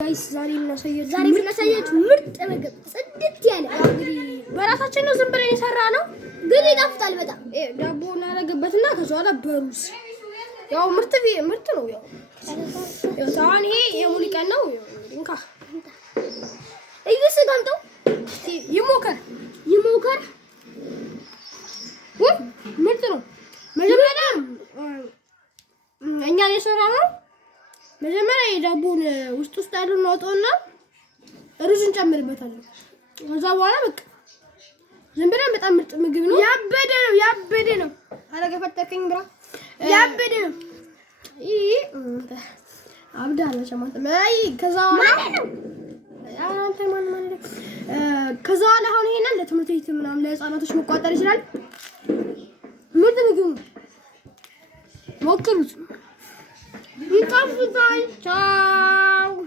ጋይስ ዛሬ የምናሳያችሁ ምርጥ ምግብ ጽድት ያለ በራሳችን ነው ዝም ብለን የሰራነው ግን ይጣፍጣል በጣም ዳቦ እናደርግበትና ከዛ በኋላ በሩዝ ያው ምርጥ ነው ያው ታውን ይሄ የሙሉቀን ነው እንካ እይስ ጋምጠው ይሞከር ምርጥ ነው መጀመሪያ እኛ የሰራነው መጀመሪያ የዳቦን ውስጥ ያለውን አውጣውና ሩዝን ጨምርበታለን። ከዛ በኋላ በቃ ዝም ብለን በጣም ምርጥ ምግብ ነው። ያበደ ነው። አረገ ፈተከኝ ብራ ያበደ ነው። አብዳለ ሸማት ማይ ከዛ በኋላ አንተ ማን ከዛ በኋላ አሁን ይሄንን ለትምህርት ቤት ምናምን ለህፃናቶች መቋጠር ይችላል። ምርጥ ምግብ ሞክሩት። Ciao.